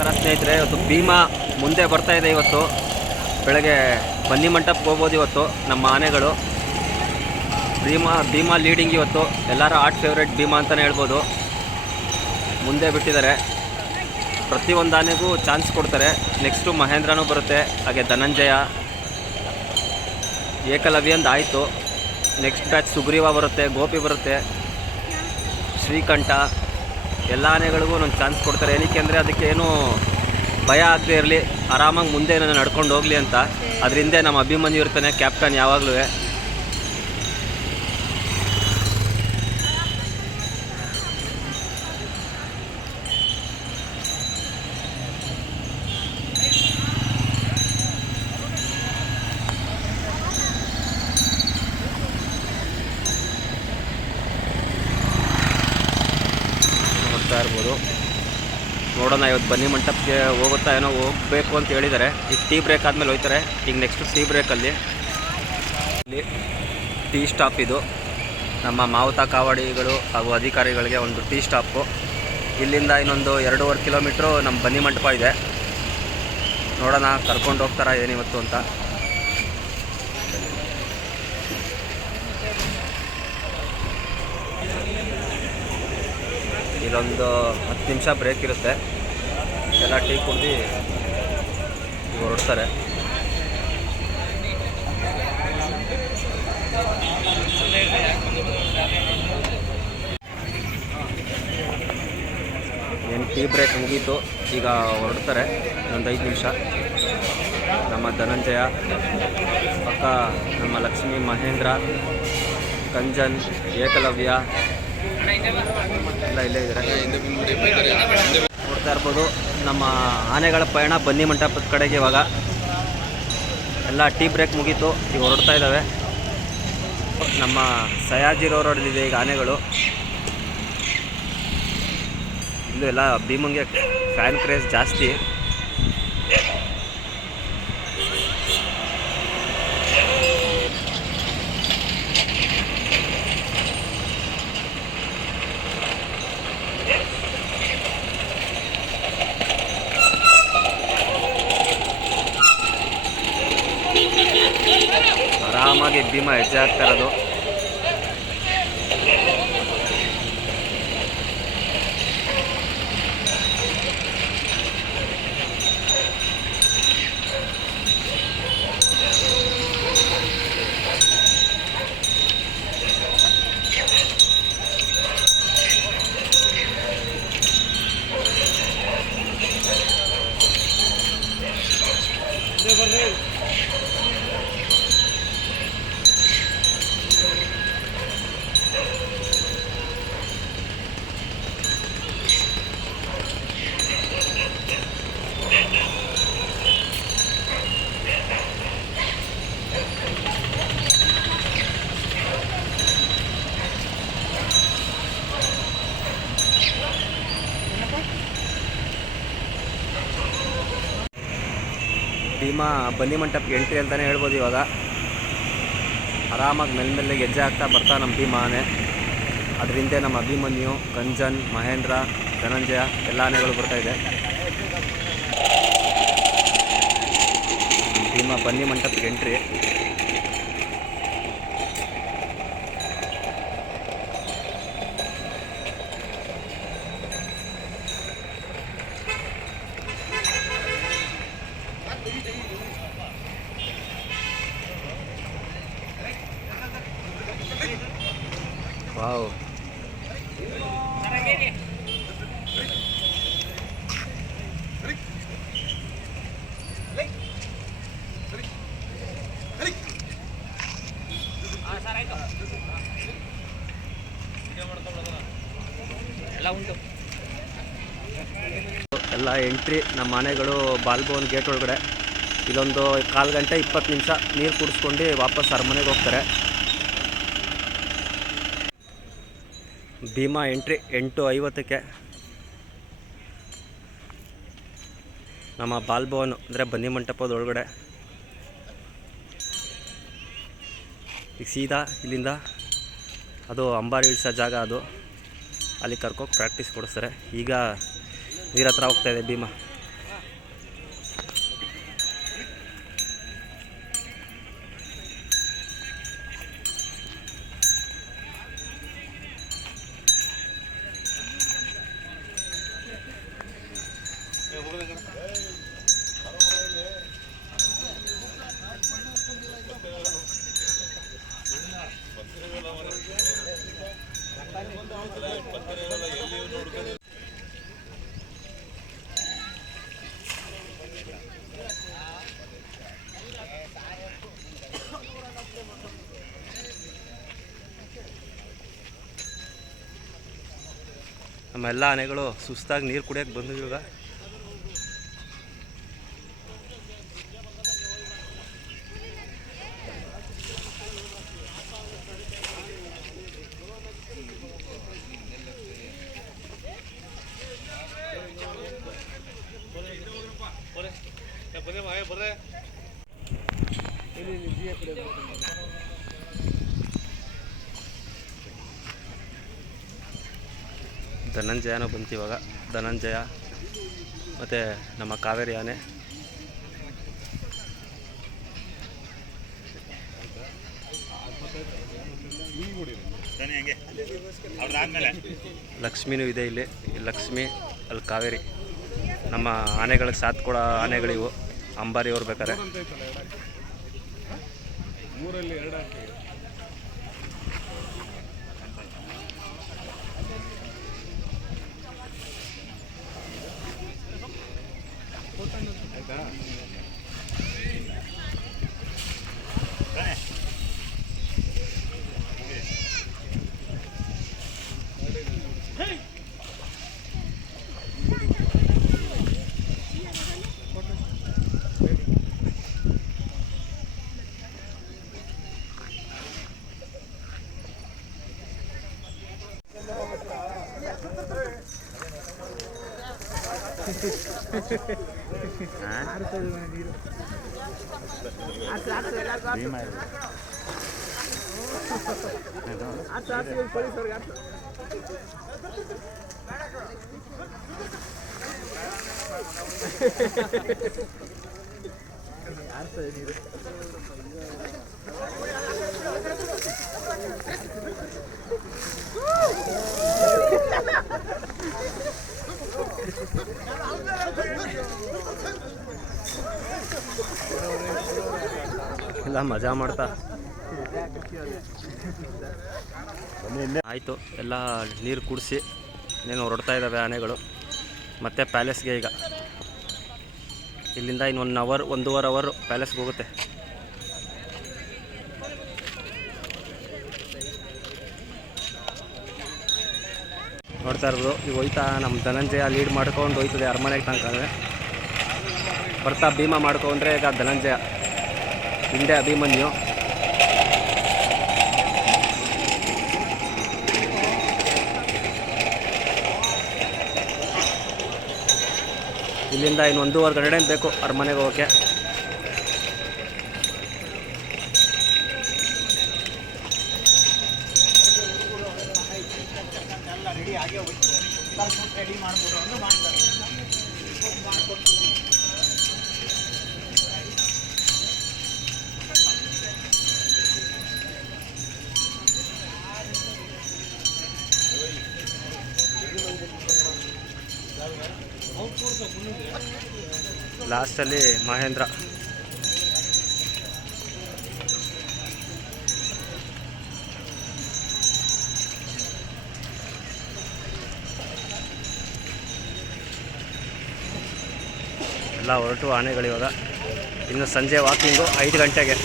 ನಮಸ್ಕಾರ ಸ್ನೇಹಿತರೆ. ಇವತ್ತು ಭೀಮಾ ಮುಂದೆ ಬರ್ತಾ ಇದೆ. ಇವತ್ತು ಬೆಳಗ್ಗೆ ಬನ್ನಿ ಮಂಟಪಕ್ಕೆ ಹೋಗ್ಬೋದು. ಇವತ್ತು ನಮ್ಮ ಆನೆಗಳು ಭೀಮಾ ಲೀಡಿಂಗ್. ಇವತ್ತು ಎಲ್ಲರ ಆರ್ಟ್ ಫೇವ್ರೇಟ್ ಭೀಮಾ ಅಂತಲೇ ಹೇಳ್ಬೋದು. ಮುಂದೆ ಬಿಟ್ಟಿದ್ದಾರೆ. ಪ್ರತಿಯೊಂದು ಆನೆಗೂ ಚಾನ್ಸ್ ಕೊಡ್ತಾರೆ. ನೆಕ್ಸ್ಟು ಮಹೇಂದ್ರನೂ ಬರುತ್ತೆ, ಹಾಗೆ ಧನಂಜಯ, ಏಕಲವ್ಯ ಆಯಿತು. ನೆಕ್ಸ್ಟ್ ಬ್ಯಾಚ್ ಸುಗ್ರೀವ ಬರುತ್ತೆ, ಗೋಪಿ ಬರುತ್ತೆ, ಶ್ರೀಕಂಠ. ಎಲ್ಲ ಆನೆಗಳಿಗೂ ಒಂದು ಚಾನ್ಸ್ ಕೊಡ್ತಾರೆ. ಏನಕ್ಕೆ ಅಂದರೆ ಅದಕ್ಕೆ ಏನೂ ಭಯ ಆಗದೆ ಇರಲಿ, ಆರಾಮಾಗಿ ಮುಂದೆ ನಾನು ನಡ್ಕೊಂಡು ಹೋಗಲಿ ಅಂತ. ಅದರಿಂದ ನಮ್ಮ ಅಭಿಮನ್ಯು ಇರ್ತಾನೆ ಕ್ಯಾಪ್ಟನ್ ಯಾವಾಗಲೂ. ಇರ್ಬೋದು. ನೋಡೋಣ ಇವತ್ತು ಬನ್ನಿ ಮಂಟಪಕ್ಕೆ ಹೋಗುತ್ತಾ ಏನೋ, ಹೋಗಬೇಕು ಅಂತ ಹೇಳಿದ್ದಾರೆ. ಈಗ ಟೀ ಬ್ರೇಕ್ ಆದಮೇಲೆ ಹೋಗ್ತಾರೆ. ಈಗ ನೆಕ್ಸ್ಟ್ ಟೀ ಬ್ರೇಕಲ್ಲಿ ಇಲ್ಲಿ ಟೀ ಸ್ಟಾಪ್. ಇದು ನಮ್ಮ ಮಾವುತ ಕಾವಡಿಗಳು ಹಾಗೂ ಅಧಿಕಾರಿಗಳಿಗೆ ಒಂದು ಟೀ ಸ್ಟಾಪು. ಇಲ್ಲಿಂದ ಇನ್ನೊಂದು 2.5 ಕಿಲೋಮೀಟ್ರು ನಮ್ಮ ಬನ್ನಿ ಮಂಟಪ ಇದೆ. ನೋಡೋಣ ಕರ್ಕೊಂಡು ಹೋಗ್ತಾರಾ ಏನಿವತ್ತು ಅಂತ. ಇಲ್ಲೊಂದು 10 ನಿಮಿಷ ಬ್ರೇಕ್ ಇರುತ್ತೆ. ಎಲ್ಲ ಟೀ ಕುಡ್ದು ಹೊರಡ್ತಾರೆ. ಏನು ಟೀ ಬ್ರೇಕ್ ಮುಗೀತು, ಈಗ ಹೊರಡ್ತಾರೆ. ಇನ್ನೊಂದು 5 ನಿಮಿಷ. ನಮ್ಮ ಧನಂಜಯ ಪಕ್ಕ, ನಮ್ಮ ಲಕ್ಷ್ಮಿ, ಮಹೇಂದ್ರ, ಕಂಜನ್, ಏಕಲವ್ಯ ಎಲ್ಲ ಇಲ್ಲೇ ಇದ್ದಾರೆ. ನೋಡ್ತಾ ಇರ್ಬೋದು ನಮ್ಮ ಆನೆಗಳ ಪಯಣ ಬನ್ನಿ ಮಂಟಪದ ಕಡೆಗೆ. ಇವಾಗ ಎಲ್ಲ ಟೀ ಬ್ರೇಕ್ ಮುಗೀತು, ಈಗ ಹೊರಡ್ತಾ ಇದ್ದಾವೆ. ನಮ್ಮ ಸಯಾಜಿ ರೋಡಲ್ಲಿದೆ ಈಗ ಆನೆಗಳು. ಇಲ್ಲೂ ಎಲ್ಲ ಭೀಮಂಗೆ ಫ್ಯಾನ್ ಕ್ರೇಜ್ ಜಾಸ್ತಿ. ಆರಾಮಾಗಿ ಭೀಮಾ ಹೆಜ್ಜೆ ಆಗ್ತಾ ಇರೋದು. ಭೀಮಾ ಬನ್ನಿ ಮಂಟಪಕ್ಕೆ ಎಂಟ್ರಿ ಅಂತಲೇ ಹೇಳ್ಬೋದು. ಇವಾಗ ಆರಾಮಾಗಿ ಮೆಲ್ಮೆಲ್ಲೆ ಹೆಜ್ಜೆ ಆಗ್ತಾ ಬರ್ತಾ ನಮ್ಮ ಭೀಮಾ ಆನೆ. ಅದರಿಂದ ನಮ್ಮ ಅಭಿಮನ್ಯು, ಕಂಜನ್, ಮಹೇಂದ್ರ, ಧನಂಜಯ ಎಲ್ಲ ಆನೆಗಳು ಬರ್ತಾಯಿದೆ. ಭೀಮಾ ಬನ್ನಿ ಮಂಟಪಕ್ಕೆ ಎಂಟ್ರಿ. ವಾವ್, ಎಲ್ಲ ಎಂಟ್ರಿ ನಮ್ಮ ಆನೆಗಳು ಬಾಲ್ಭವನ್ ಗೇಟ್ ಒಳಗಡೆ. ಇಲ್ಲೊಂದು 1/4 ಗಂಟೆ 20 ನಿಮಿಷ ನೀರು ಕುಡಿಸ್ಕೊಂಡು ವಾಪಸ್ ಅರಮನೆಗೆ ಹೋಗ್ತಾರೆ. ಭೀಮಾ ಎಂಟ್ರಿ 8:50ಕ್ಕೆ ನಮ್ಮ ಬಾಲ್ಭವನ್ ಅಂದರೆ ಬನ್ನಿ ಮಂಟಪದ ಒಳಗಡೆ. ಈಗ ಸೀದಾ ಇಲ್ಲಿಂದ ಅದು ಅಂಬಾರಿ ಇಳಿಸೋ ಜಾಗ, ಅದು ಅಲ್ಲಿ ಕರ್ಕೋಗಿ ಪ್ರಾಕ್ಟೀಸ್ ಕೊಡಿಸ್ತಾರೆ. ಈಗ ನೀರ ಹತ್ರ ಹೋಗ್ತಾಯಿದೆ ಭೀಮಾ. ನಮ್ಮೆಲ್ಲ ಆನೆಗಳು ಸುಸ್ತಾಗಿ ನೀರು ಕುಡಿಯೋಕ್ಕೆ ಬಂದು ಇವಾಗ. ಧನಂಜಯನೂ ಬಂತು ಇವಾಗ. ಧನಂಜಯ ಮತ್ತು ನಮ್ಮ ಕಾವೇರಿ ಆನೆ. ಲಕ್ಷ್ಮಿನೂ ಇದೆ ಇಲ್ಲಿ. ಲಕ್ಷ್ಮಿ ಅಲ್ಲಿ ಕಾವೇರಿ. ನಮ್ಮ ಆನೆಗಳಿಗೆ ಸಾಥ್ ಕೊಡೋ ಆನೆಗಳಿವು. ಅಂಬಾರಿ ಅವ್ರು ಬೇಕಾರೆ. ಎಲ್ಲ ಮಜಾ ಮಾಡ್ತಾ ಆಯಿತು. ಎಲ್ಲ ನೀರು ಕುಡಿಸಿ ಇನ್ನೇನು ಹೊರಡ್ತಾ ಇದ್ದಾವೆ ಆನೆಗಳು. ಮತ್ತು ಪ್ಯಾಲೇಸ್ಗೆ ಈಗ ಇಲ್ಲಿಂದ ಇನ್ನು 1 ಅವರ್ 1.5 ಅವರು ಪ್ಯಾಲೇಸ್ಗೆ ಹೋಗುತ್ತೆ. ನೋಡ್ತಾ ಇರ್ಬೋದು. ಈಗ ಹೋಯ್ತಾ ನಮ್ಮ ಧನಂಜಯ ಲೀಡ್ ಮಾಡ್ಕೊಂಡು ಹೋಯ್ತದೆ ಅರಮನೆಗೆ ತನಕ. ಬರ್ತಾ ಭೀಮ ಮಾಡ್ಕೊಂಡ್ರೆ ಈಗ ಧನಂಜಯ, ಹಿಂದೆ ಅಭಿಮನ್ಯು. ಇಲ್ಲಿಂದ ಇನ್ನು 1.5 ಗಂಟೆ ಬೇಕು ಅರಮನೆಗೆ ಹೋಗೋಕ್ಕೆ. ಲಾಸ್ಟಲ್ಲಿ ಮಹೇಂದ್ರ. ಎಲ್ಲ ಹೊರಟು ಆನೆಗಳಿವಾಗ. ಇನ್ನು ಸಂಜೆ ವಾಕಿಂಗು 5 ಗಂಟೆಗೆ.